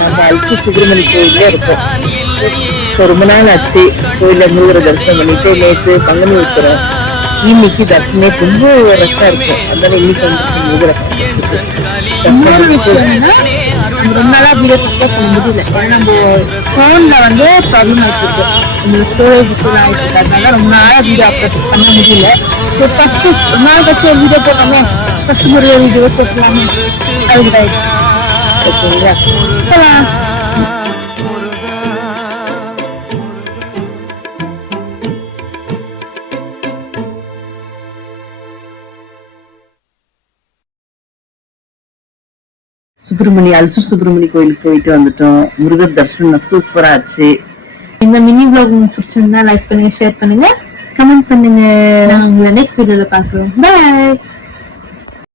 நம்ம அல்சூர் சுப்பிரமணிய கோயிலே இருக்கோம். ஸோ ரொம்ப நாள் ஆச்சு கோயில முருகரை தரிசனம் பண்ணிட்டு நேற்று பங்குனி உத்திரம் இன்னைக்கு தர்ஷனமே ரொம்ப ரஷ்ஷா இருக்கும். அதனால இன்னைக்கு வந்து முருகரை ரொம்ப நாளா வீடியோ சப்ஸ்கிரைப் பண்ண முடியல. ஏன்னா நம்ம ஃபோன்ல வந்து ப்ராப்ளம் ஆயிட்டு இருக்கு, இந்த ஸ்டோரேஜ் இஷ்யூ ஆயிட்டு இருக்கு. அதனால ரொம்ப நாளா வீடியோ அப்லோட் பண்ண முடியல. ஸோ ஃபர்ஸ்ட் ரொம்ப நாள் கழிச்சு ஒரு வீடியோ போட்டோமே, ஃபர்ஸ்ட் முறைய வீடியோ போட்டுக்கலாமே அதுக்கு ஓகேங்களா. போலாம். அல்சூர் சுப்பிரமணிய கோயிலுக்கு போயிட்டு வந்துட்டோம். முருகர் தரிசனம் சூப்பரா ஆச்சு. இந்த மினி vlog உங்களுக்கு பிடிச்சிருந்தா லைக் பண்ணுங்க, ஷேர் பண்ணுங்க, கமெண்ட் பண்ணுங்க. நான் உங்களை நெக்ஸ்ட் வீடியோல பாக்குறோம். பாய்.